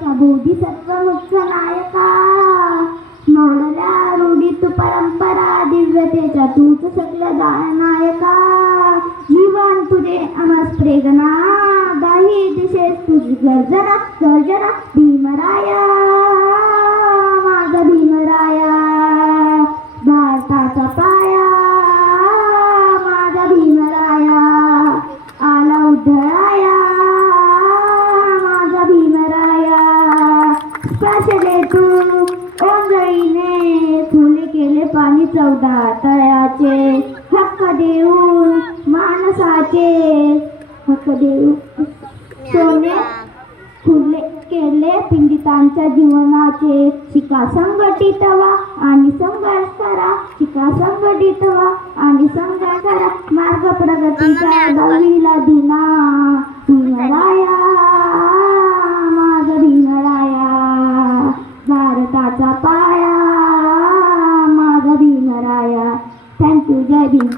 धर्माचा बोधिसत्व मुख्य नायका, मोडल्या रूढीत परंपरा, दिव्यतेच्या तूच सगळं नायका. जीवन तुझे अमस प्रेरणा, दाही दिशेस तुझी गर्जना, गर्जना भीमराया, माझा भीमराया, भारताचा पाया, माझा भीमराया, आला उधळाया, माझा भीमराया. स्पर्श दे तू ओंजळीने, खुले केले पाणी 14 तळ्याचे, हक्क देऊन माणसाचे, हक्क देऊन सोने खुले केले पीडितांच्या जीवनाचे. शिका संघटित व्हा आणि संघर्ष करा, शिका संघटित व्हा आणि संघर्ष करा, मार्ग प्रगतीचा दहावीला दिना. भीमराया, माझा भीमराया, भारताचा पाया, माझा भीमराया. थँक्यू. जय भीम.